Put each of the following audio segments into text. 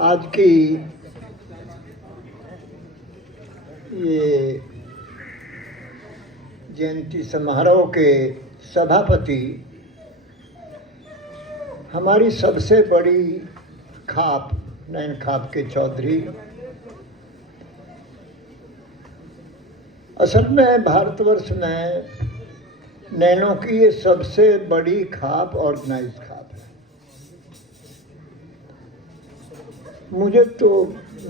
आज की ये जयंती समारोह के सभापति हमारी सबसे बड़ी खाप नैन खाप के चौधरी, असल में भारतवर्ष में नैनों की ये सबसे बड़ी खाप ऑर्गेनाइज खाप है। मुझे तो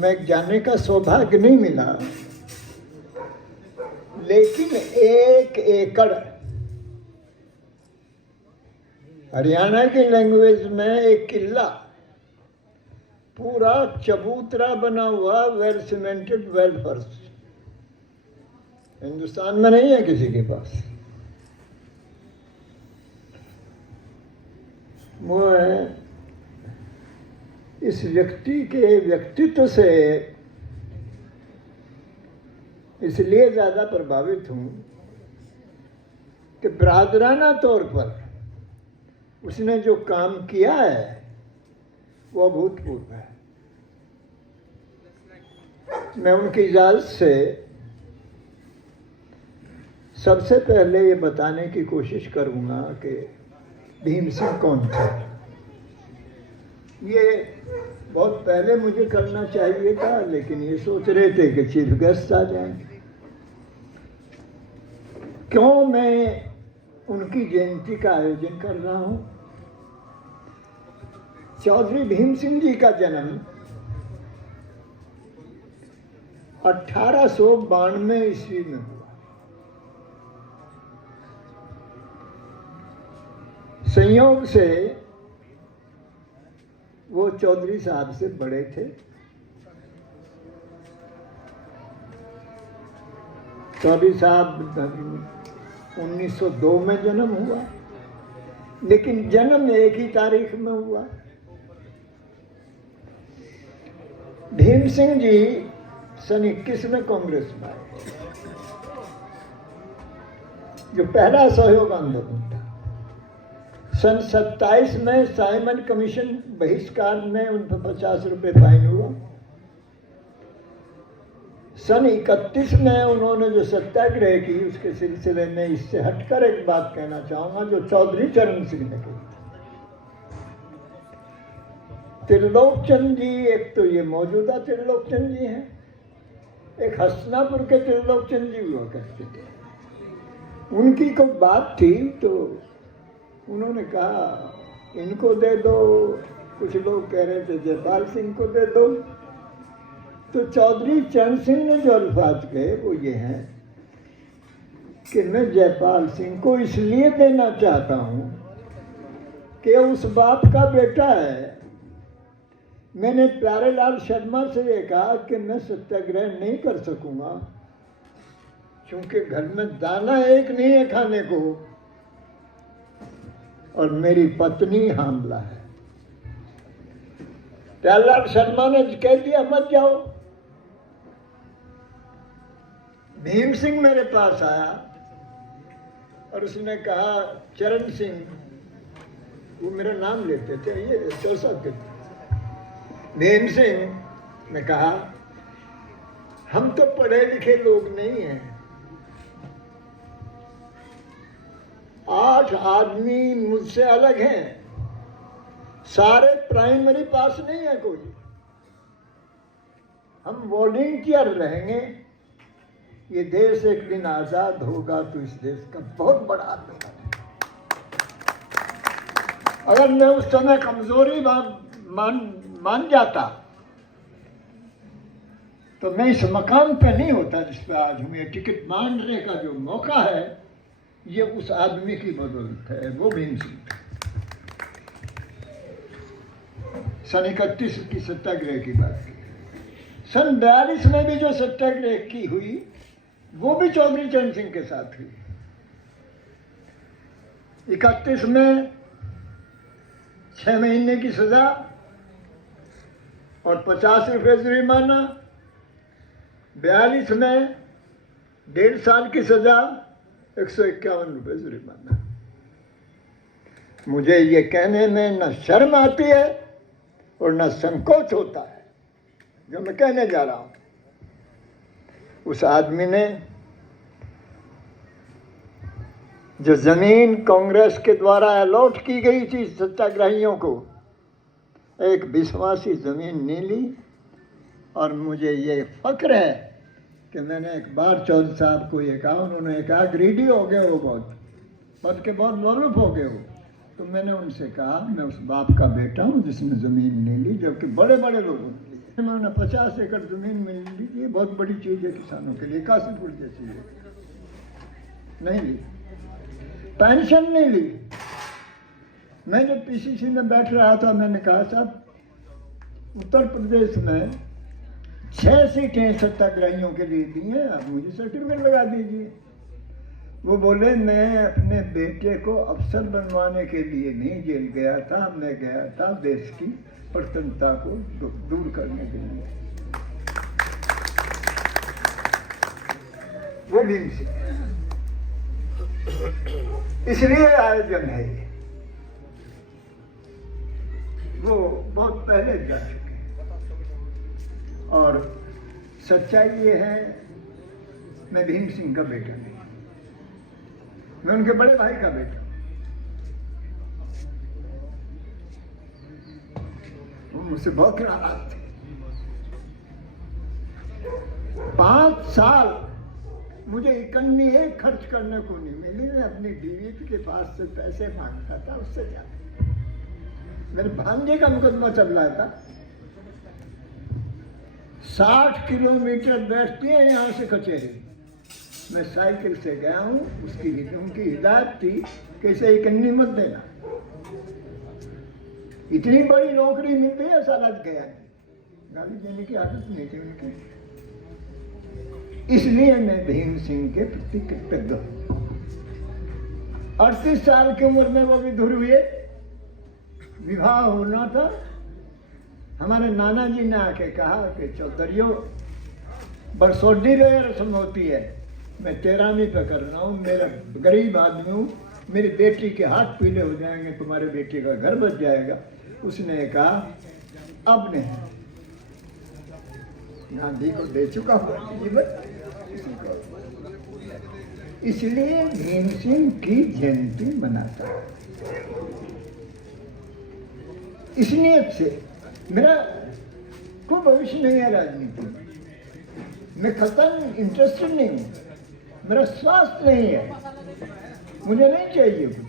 मैं जाने का सौभाग्य नहीं मिला, लेकिन 1 एकड़ हरियाणा की लैंग्वेज में एक किला पूरा चबूतरा बना हुआ, वेल सीमेंटेड, वेल फर्श, हिंदुस्तान में नहीं है किसी के पास। मैं इस व्यक्ति के व्यक्तित्व से इसलिए ज़्यादा प्रभावित हूँ कि बरादराना तौर पर उसने जो काम किया है वो अभूतपूर्व है। मैं उनकी इजाज़त से सबसे पहले ये बताने की कोशिश करूँगा कि भीम सिंह कौन थे। ये बहुत पहले मुझे करना चाहिए था, लेकिन ये सोच रहे थे कि चीफ गेस्ट आ जाएंगे। क्यों मैं उनकी जयंती का आयोजन कर रहा हूँ? चौधरी भीम सिंह जी का जन्म 1892 ईस्वी में हुआ। संयोग से वो चौधरी साहब से बड़े थे। चौधरी साहब 1902 में जन्म हुआ, लेकिन जन्म एक ही तारीख में हुआ। भीम सिंह जी सन 21 में कांग्रेस में आए, जो पहला असहयोग आंदोलन था। सन 27 में साइमन कमीशन बहिष्कार में उन पर 50 रुपये फाइन हुआ। सन 31 में उन्होंने जो सत्याग्रह की, उसके सिलसिले में इससे हटकर एक बात कहना चाहूँगा जो चौधरी चरण सिंह ने कही। त्रिलोकचंद जी, एक तो ये मौजूदा त्रिलोकचंद जी हैं, एक हसनापुर के त्रिलोकचंद जी हुआ करते थे। उनकी कोई बात थी तो उन्होंने कहा इनको दे दो, कुछ लोग कह रहे थे जयपाल सिंह को दे दो। तो चौधरी चरण सिंह ने जो अल्फाज कहे वो ये हैं कि मैं जयपाल सिंह को इसलिए देना चाहता हूँ कि उस बाप का बेटा है। मैंने प्यारेलाल शर्मा से ये कहा कि मैं सत्याग्रह नहीं कर सकूँगा क्योंकि घर में दाना एक नहीं है खाने को, और मेरी पत्नी हामला है। प्यारेलाल शर्मा ने कह दिया मत जाओ। भीम सिंह मेरे पास आया और उसने कहा चरण सिंह, वो मेरा नाम लेते थे, ये चौसठ के भीम सिंह ने कहा हम तो पढ़े लिखे लोग नहीं हैं, 8 आदमी मुझसे अलग हैं, सारे प्राइमरी पास नहीं है कोई, हम वॉलंटियर रहेंगे। ये देश एक दिन आजाद होगा तो इस देश का बहुत बड़ा आदमी बनेगा। अगर मैं उस समय कमजोरी मान जाता तो मैं इस मकाम पे नहीं होता जिस पे आज हूँ। ये टिकट मांगने का जो मौका है ये उस आदमी की बदौलत है, वो भीम सिंह। सन 31 की सत्याग्रह की बात की। सन 42 में भी जो सत्याग्रह की हुई वो भी चौधरी चरण सिंह के साथ हुई। 31 में 6 महीने की सजा और 50 रुपये जुर्माना, 42 में 1.5 साल की सजा, 151 रुपये जुर्माना। मुझे ये कहने में न शर्म आती है और न संकोच होता है जो मैं कहने जा रहा हूँ। उस आदमी ने जो जमीन कांग्रेस के द्वारा अलॉट की गई थी सत्याग्रहियों को, एक विश्वासी जमीन नहीं ली। और मुझे ये फक्र है कि मैंने एक बार चौधरी साहब को ये कहा, उन्होंने कहा ग्रीडी हो गए हो, बहुत पद के बहुत लोलुप हो गए हो। तो मैंने उनसे कहा मैं उस बाप का बेटा हूँ जिसने ज़मीन नहीं ली, जबकि बड़े बड़े लोगों ने ली। मैंने 50 एकड़ ज़मीन मिल ली, ये बहुत बड़ी चीज़ है किसानों के लिए, काशीपुर जैसी है। नहीं ली, पेंशन नहीं ली। मैं जब पीसीसी में बैठ रहा था, मैंने कहा साहब उत्तर प्रदेश में 6 सीटें सत्याग्रहियों के लिए दी हैं, आप मुझे सर्टिफिकेट लगा दीजिए। वो बोले मैं अपने बेटे को अफसर बनवाने के लिए नहीं जेल गया था, मैं गया था देश की प्रसन्नता को दूर करने के लिए। वो भीम सिंह, इसलिए आयोजन है ये। वो बहुत पहले जा चुके हैं। और सच्चाई ये है, मैं भीम सिंह का बेटा नहीं, मैं उनके बड़े भाई का बेटा। वो मुझसे बहुत नाराज थे। 5 साल मुझे इकन्नी एक खर्च करने को नहीं मिली। मैं अपनी डीवीपी के पास से पैसे मांगता था, उससे जाता। मेरे भांजे का मुकदमा चल रहा था। 60 किलोमीटर बैठती है यहाँ से कचहरी, मैं साइकिल से गया हूँ। उनकी हिदायत थी कि इसे इकन्नी मत देना, इतनी बड़ी नौकरी मिल गई, ऐसा लग गया। गाली देने की आदत नहीं थी उनकी। इसलिए मैं भीम सिंह के प्रति कृतज्ञ हूँ। 38 साल की उम्र में वो विधुर हुए, विवाह होना था। हमारे नाना जी ने आके कहा कि चौधरियों बरसोडी रस्म होती है, मैं 13वीं पे कर रहा हूँ, मेरा गरीब आदमी हूँ, मेरी बेटी के हाथ पीले हो जाएंगे, तुम्हारे बेटी का घर बच जाएगा। उसने कहा अब नहीं, गांधी को दे चुका हूँ जीवन। इसलिए भीम सिंह की जयंती मनाता है। इस नियत से मेरा कोई भविष्य नहीं है राजनीति में, मैं खतन इंटरेस्टेड नहीं हूँ, मेरा स्वास्थ्य नहीं है, मुझे नहीं चाहिए कुछ।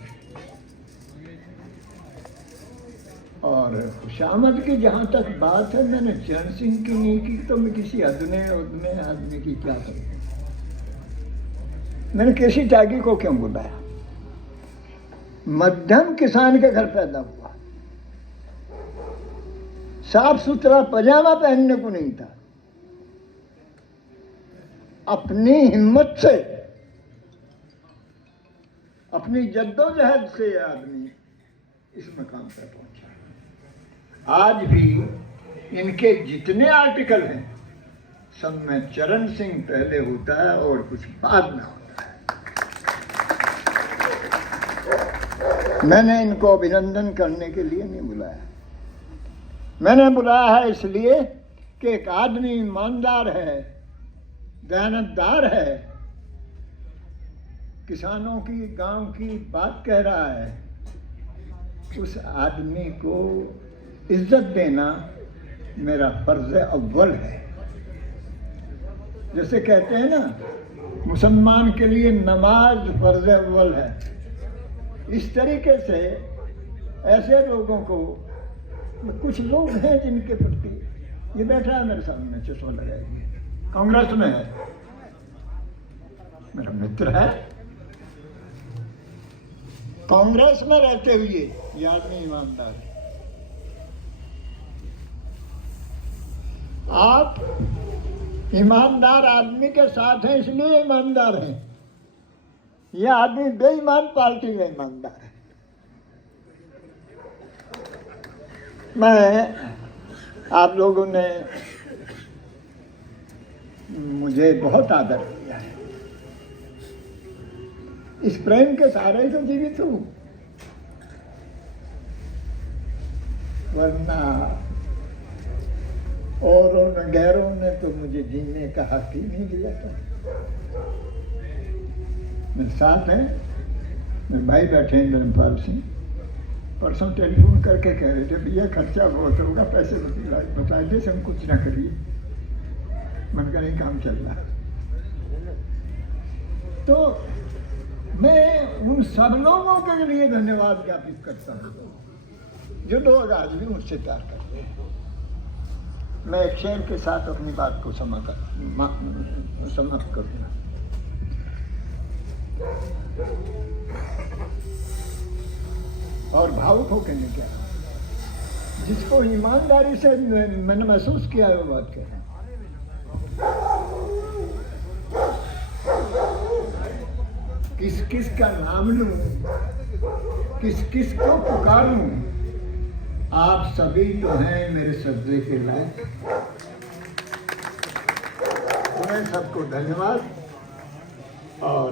और खुशामद की जहाँ तक बात है, मैंने चरण सिंह की नहीं की, तो मैं किसी अदने आदमी की क्या करूँ। मैंने केसी त्यागी को क्यों बुलाया? मध्यम किसान के घर पैदा हुआ, साफ सुथरा पजामा पहनने को नहीं था। अपनी हिम्मत से, अपनी जद्दोजहद से आदमी इस मकाम पर पहुंचा। आज भी इनके जितने आर्टिकल हैं, सब में चरण सिंह पहले होता है और कुछ बाद में होता है। मैंने इनको अभिनंदन करने के लिए नहीं बुलाया, मैंने बुलाया है इसलिए कि एक आदमी ईमानदार है, दयानतदार है, किसानों की, गांव की बात कह रहा है। उस आदमी को इज्जत देना मेरा फर्ज अव्वल है। जैसे कहते हैं ना, मुसलमान के लिए नमाज फर्ज अव्वल है, इस तरीके से ऐसे लोगों को, कुछ लोग हैं जिनके प्रति, ये बैठा है मेरे सामने चश्मा लगाएंगे, कांग्रेस में है, मेरा मित्र है, कांग्रेस में रहते हुए ये आदमी ईमानदार है। आप ईमानदार आदमी के साथ हैं इसलिए ईमानदार हैं। यह आदमी बेईमान पार्टी में ईमानदार है। मैं, आप लोगों ने मुझे बहुत आदर किया है, इस प्रेम के सहारे तो जीवित हूँ। वरना औरों ने गैरों ने तो मुझे जीने का हक ही नहीं दिया था। मेरे साथ है मेरे भाई बैठे हैं धर्मपाल सिंह, परसों टेलीफोन करके कह रहे थे भैया खर्चा बहुत होगा, पैसे बता दे, हम कुछ ना करिए, मन का नहीं काम चल रहा। तो मैं उन सब लोगों के लिए धन्यवाद ज्ञापित करता हूँ जो लोग आज भी मुझसे प्यार करते हैं। मैं एक शेर के साथ अपनी बात को समाप्त करूँगा। और भावुक होकर नहीं कह रहा, जिसको ईमानदारी से मैंने महसूस किया है वो बात कह रहा हूँ। किस किस का नाम लूं, किस किस को पुकारूं, आप सभी तो हैं मेरे सजदे के लायक। मैं सबको धन्यवाद। और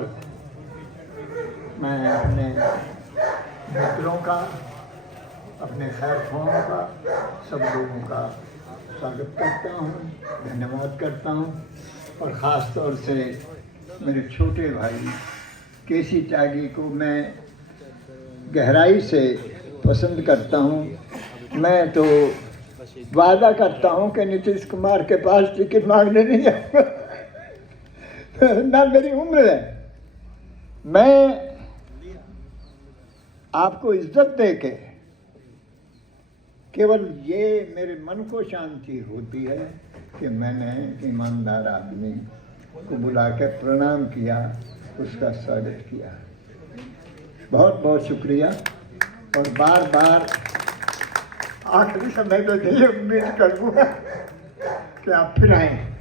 मैं अपने मित्रों का, अपने खैर ख्वाहों का, सब लोगों का स्वागत करता हूँ, धन्यवाद करता हूँ। और ख़ास तौर से मेरे छोटे भाई केसी त्यागी को मैं गहराई से पसंद करता हूँ। मैं तो वादा करता हूँ कि नीतीश कुमार के पास टिकट मांगने नहीं जाऊँगा ना मेरी उम्र है। मैं आपको इज्जत दे के केवल ये मेरे मन को शांति होती है कि मैंने ईमानदार आदमी को बुला के प्रणाम किया, उसका स्वागत किया। बहुत बहुत शुक्रिया। और बार बार आखिरी समय में यही उम्मीद करूँगा कि आप फिर आएँ।